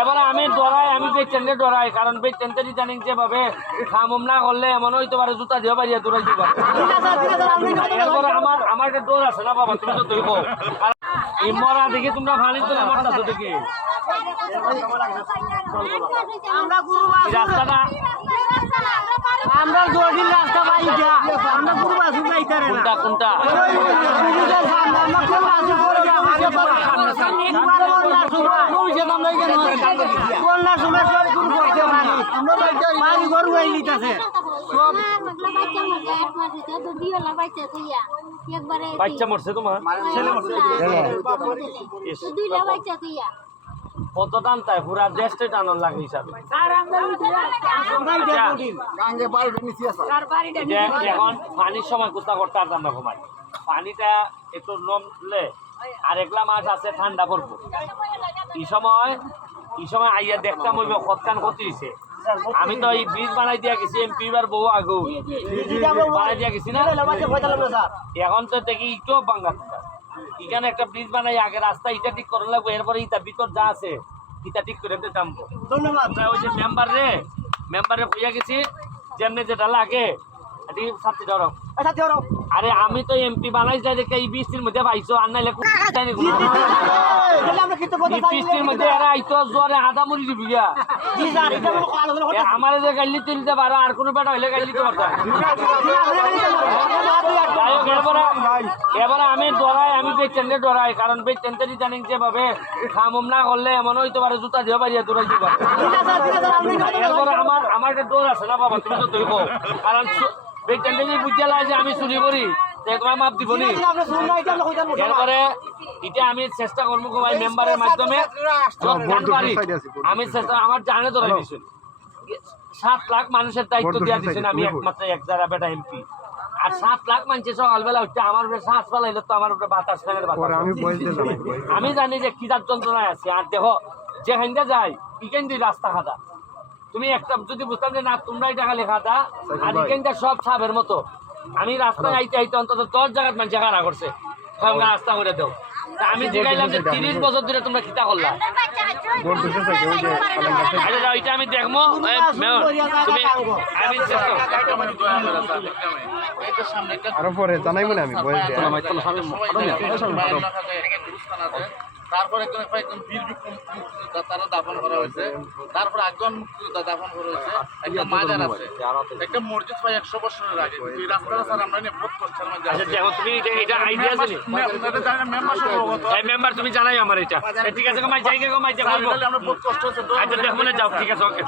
এবারে আমি ডরাই আমি বেচেনকে ডরাই কারণ বেচেনকে জানি যেভাবে খামুম না করলে এমন হইতে পারে জুতা দিয়ে পারিয়া দৌড়াই দিতে পারে আমার আমার একটা ডর আছে না বাবা তুমি তো তুই কো মরা দেখি তোমরা ভালো তো আমার কাছে দেখে রাস্তাটা আমরা জটিল রাস্তা পাই যা আমরা গুরু বাসু যাইতারে না। কোনটা কোনটা? বুঝুদের সামনে আমরা কোন বাসু করে যাব কোনটা সময় সব গুরু করতে পারি আমরা বাড়ি গরু গাই নিতেছে বাচ্চা মরছে দুইটা বাচ্চা তুইয়া। কত টান তাই? পুরা দেশটাই টানন লাগে হিসাবে। এখন পানির সময় কোথা করতে আর আমরা ঘুমাই পানিটা একটু নমলে আর একলা মাছ আছে ঠান্ডা পড়ব। এই সময় এই সময় আইয়া দেখতাম ওই কতখান ক্ষতি হয়েছে আমি তো এই ব্রিজ বানাই দিয়া গেছি এমপি বার বহু আগু বানাই দিয়া গেছি না? এখন তো দেখি ইটো বাঙ্গা এখানে একটা ব্রিজ বানাই আগে রাস্তা ইটা ঠিক করে লাগবো এরপরে ইটা ভিতর যা আছে ইটা ঠিক করে টানবো ধন্যবাদ। ওই যে মেম্বার রে মেম্বারে কইয়া গেছি যেমনি যেটা লাগে। এটি ধরো। ধরো। আরে আমি তো এমপি বানাই যাই দেখে এই বৃষ্টির মধ্যে পাইছো আর নাইলে বৃষ্টির মধ্যে আইতো দিবি গিয়া। আমরা যে গাইলি তুলতে পারো আর কোনো বেটা হইলে গাইলি তো পারতাম। এবারে এবারে আমি ডরাই আমি বেচেন্টে ডরাই কারণ বেচেন্টে জানি যেভাবে খামুম না করলে এমন হইতে পারে জুতা দিয়ে পারিয়া দৌড়াই দিবা। এরপরে আমার আমার একটা ডোর আছে না বাবা তুমি তো কো কারণ বেচেন্টে যদি বুঝে লাগে যে আমি চুরি করি তোমার মাপ দিব নি। আমরা শুননা এটা আমরা কইতাম এরপরে এটা আমি চেষ্টা করব ভাই মেম্বারের মাধ্যমে আমি চেষ্টা আমার জানে সাত লাখ মানুষের দায়িত্ব দিয়া দিচ্ছেন আমি একমাত্র এক জায়গা বেটা এমপি। আর সাত লাখ মানুষের সকালবেলা হচ্ছে আমার উপরে শ্বাস ফেলাইলে তো আমার উপরে বাতাস ফেলের বাতাস। আমি বলতে চাই আমি জানি যে কি যার যন্ত্রণায় আছে। আর দেখো যেখানটা যাই ইকেন দিয়ে রাস্তা খাদা। তুমি একটা যদি বুঝতাম যে না তোমরাই টাকা লেখা দা আর ইকেনটা সব সাবের মতো। আমি রাস্তায় আইতে আইতে অন্তত দশ জায়গায় মানুষ খারাপ করছে। রাস্তা করে দাও। আমি জিগাইলাম যে তিরিশ বছর ধরে তোমরা খিতা করলা? বলতেছে থাকে ওই যে পালং গাছে আচ্ছা যাও, এটা আমি দেখব তুমি আমি আরও পরে জানাইবো না আমি বলতে তারপর একজন একজন বীর বিক্রম মুক্তিযোদ্ধা তারা দাফন করা হয়েছে। তারপর একজন মুক্তিযোদ্ধা দাফন করা হয়েছে। একটা মাজার আছে। একটা মসজিদ প্রায় একশো বছরের আগে। এই রাস্তাটা স্যার আমরা নিয়ে বোধ করছি আমার আচ্ছা তুমি এটা এটা আইডিয়া আছে মেম্বার মেম্বার তুমি জানাই আমার এটা। ঠিক আছে আমরা বোধ হচ্ছে। আচ্ছা ঠিক আছে ওকে।